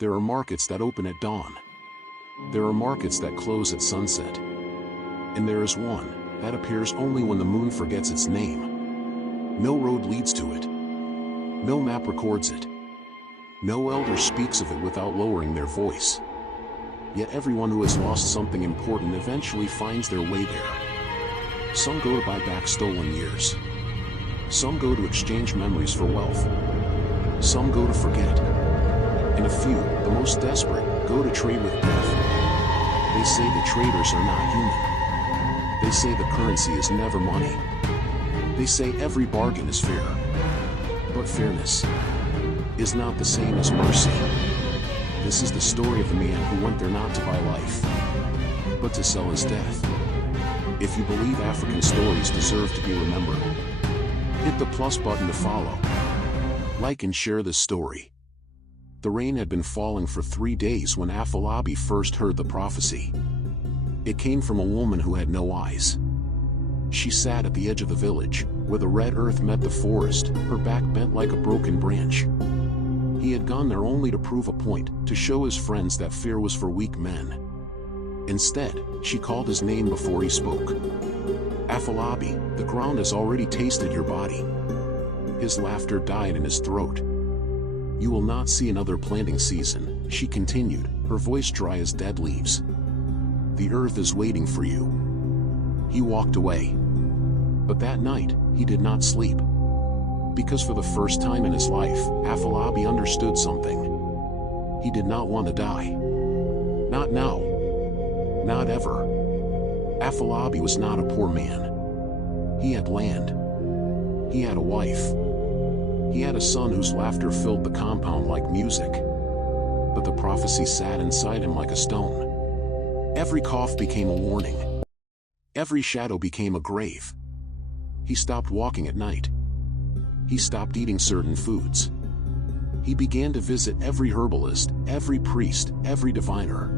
There are markets that open at dawn. There are markets that close at sunset. And there is one that appears only when the moon forgets its name. No road leads to it. No map records it. No elder speaks of it without lowering their voice. Yet everyone who has lost something important eventually finds their way there. Some go to buy back stolen years. Some go to exchange memories for wealth. Some go to forget. And a few, the most desperate, go to trade with death. They say the traders are not human. They say the currency is never money. They say every bargain is fair. But fairness is not the same as mercy. This is the story of the man who went there not to buy life, but to sell his death. If you believe African stories deserve to be remembered, hit the plus button to follow. Like and share this story. The rain had been falling for 3 days when Afolabi first heard the prophecy. It came from a woman who had no eyes. She sat at the edge of the village, where the red earth met the forest, her back bent like a broken branch. He had gone there only to prove a point, to show his friends that fear was for weak men. Instead, she called his name before he spoke. Afolabi, the ground has already tasted your body. His laughter died in his throat. You will not see another planting season, she continued, her voice dry as dead leaves. The earth is waiting for you. He walked away. But that night, he did not sleep. Because for the first time in his life, Afolabi understood something. He did not want to die. Not now. Not ever. Afolabi was not a poor man. He had land. He had a wife. He had a son whose laughter filled the compound like music. But the prophecy sat inside him like a stone. Every cough became a warning. Every shadow became a grave. He stopped walking at night. He stopped eating certain foods. He began to visit every herbalist, every priest, every diviner.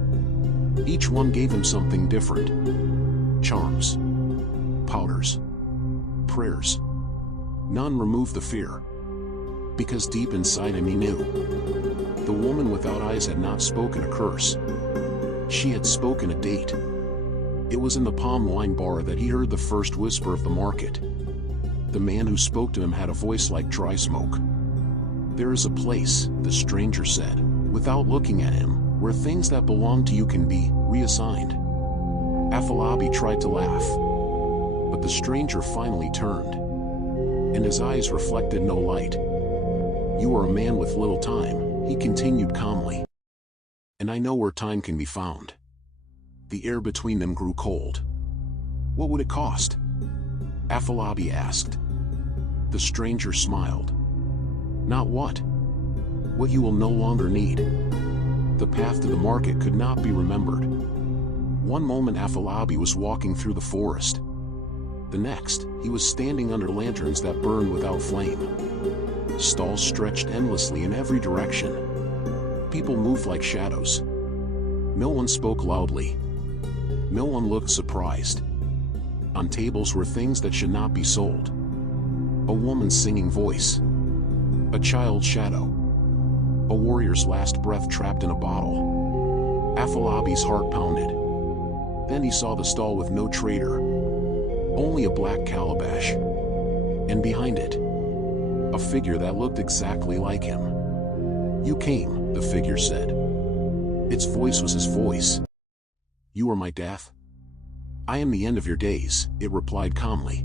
Each one gave him something different. Charms. Powders. Prayers. None removed the fear. Because deep inside him he knew. The woman without eyes had not spoken a curse. She had spoken a date. It was in the palm wine bar that he heard the first whisper of the market. The man who spoke to him had a voice like dry smoke. There is a place, the stranger said, without looking at him, where things that belong to you can be reassigned. Afolabi tried to laugh. But the stranger finally turned. And his eyes reflected no light. You are a man with little time, he continued calmly. And I know where time can be found. The air between them grew cold. What would it cost? Afolabi asked. The stranger smiled. Not what? What you will no longer need. The path to the market could not be remembered. One moment Afolabi was walking through the forest. The next, he was standing under lanterns that burned without flame. Stalls stretched endlessly in every direction. People moved like shadows. No one spoke loudly. No one looked surprised. On tables were things that should not be sold. A woman's singing voice. A child's shadow. A warrior's last breath trapped in a bottle. Afolabi's heart pounded. Then he saw the stall with no trader. Only a black calabash. And behind it, a figure that looked exactly like him. You came, the figure said. Its voice was his voice. You are my death? I am the end of your days, it replied calmly.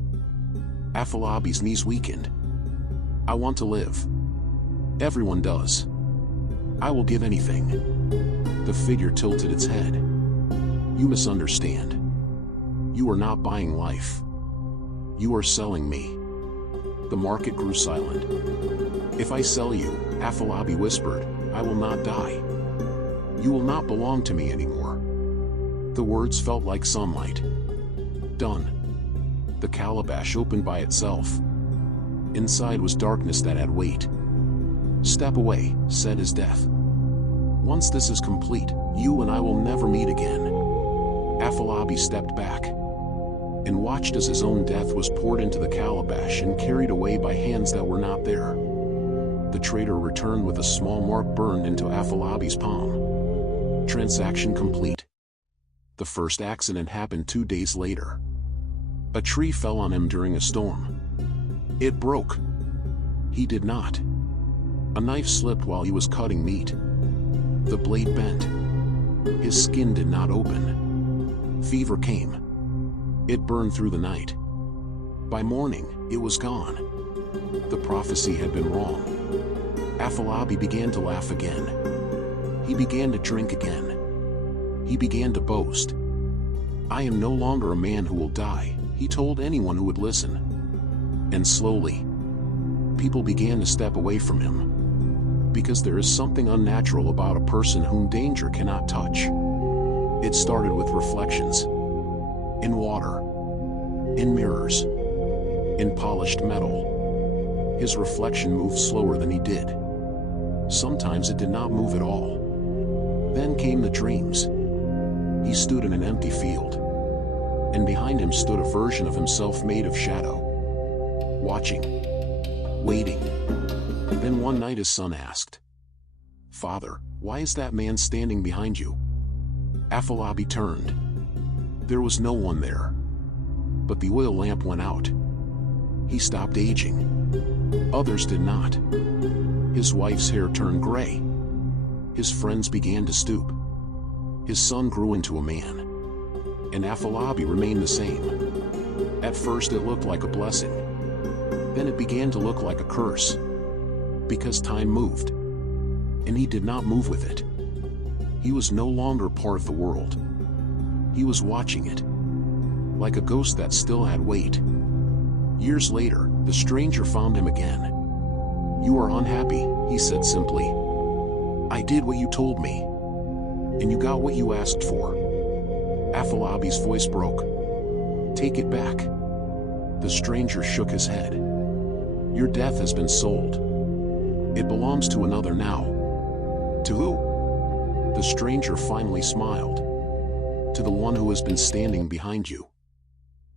Afolabi's knees weakened. I want to live. Everyone does. I will give anything. The figure tilted its head. You misunderstand. You are not buying life. You are selling me. The market grew silent. If I sell you, Afolabi whispered, I will not die. You will not belong to me anymore. The words felt like sunlight. Done. The calabash opened by itself. Inside was darkness that had weight. Step away, said his death. Once this is complete, you and I will never meet again. Afolabi stepped back and watched as his own death was poured into the calabash and carried away by hands that were not there. The trader returned with a small mark burned into Afolabi's palm. Transaction complete. The first accident happened 2 days later. A tree fell on him during a storm. It broke. He did not. A knife slipped while he was cutting meat. The blade bent. His skin did not open. Fever came. It burned through the night. By morning, it was gone. The prophecy had been wrong. Afolabi began to laugh again. He began to drink again. He began to boast. "I am no longer a man who will die," he told anyone who would listen. And slowly, people began to step away from him. Because there is something unnatural about a person whom danger cannot touch. It started with reflections. In water. In mirrors. In polished metal. His reflection moved slower than he did. Sometimes it did not move at all. Then came the dreams. He stood in an empty field. And behind him stood a version of himself made of shadow. Watching. Waiting. Then one night his son asked, "Father, why is that man standing behind you?" Afolabi turned. There was no one there. But the oil lamp went out. He stopped aging. Others did not. His wife's hair turned gray. His friends began to stoop. His son grew into a man. And Afolabi remained the same. At first it looked like a blessing. Then it began to look like a curse. Because time moved. And he did not move with it. He was no longer part of the world. He was watching it. Like a ghost that still had weight. Years later, the stranger found him again. "You are unhappy," he said simply. "I did what you told me. And you got what you asked for." Afolabi's voice broke. "Take it back." The stranger shook his head. "Your death has been sold. It belongs to another now." "To who?" The stranger finally smiled. "To the one who has been standing behind you."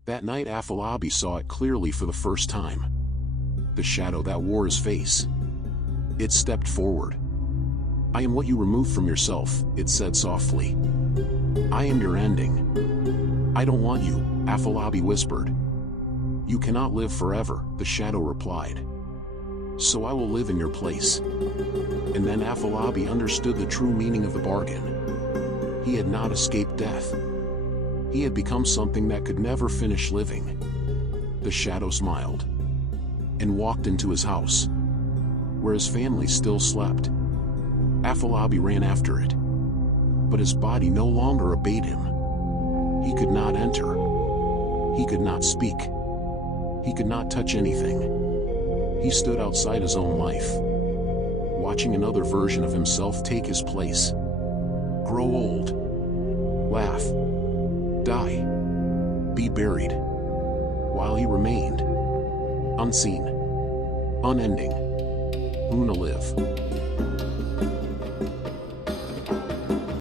That night Afolabi saw it clearly for the first time. The shadow that wore his face. It stepped forward. "I am what you removed from yourself," it said softly. "I am your ending." "I don't want you," Afolabi whispered. "You cannot live forever," the shadow replied. "So I will live in your place." And then Afolabi understood the true meaning of the bargain. He had not escaped death. He had become something that could never finish living. The shadow smiled. And walked into his house. Where his family still slept. Afolabi ran after it. But his body no longer obeyed him. He could not enter. He could not speak. He could not touch anything. He stood outside his own life. Watching another version of himself take his place. Grow old. Laugh. Die. Be buried. While he remained. Unseen. Unending. Una live.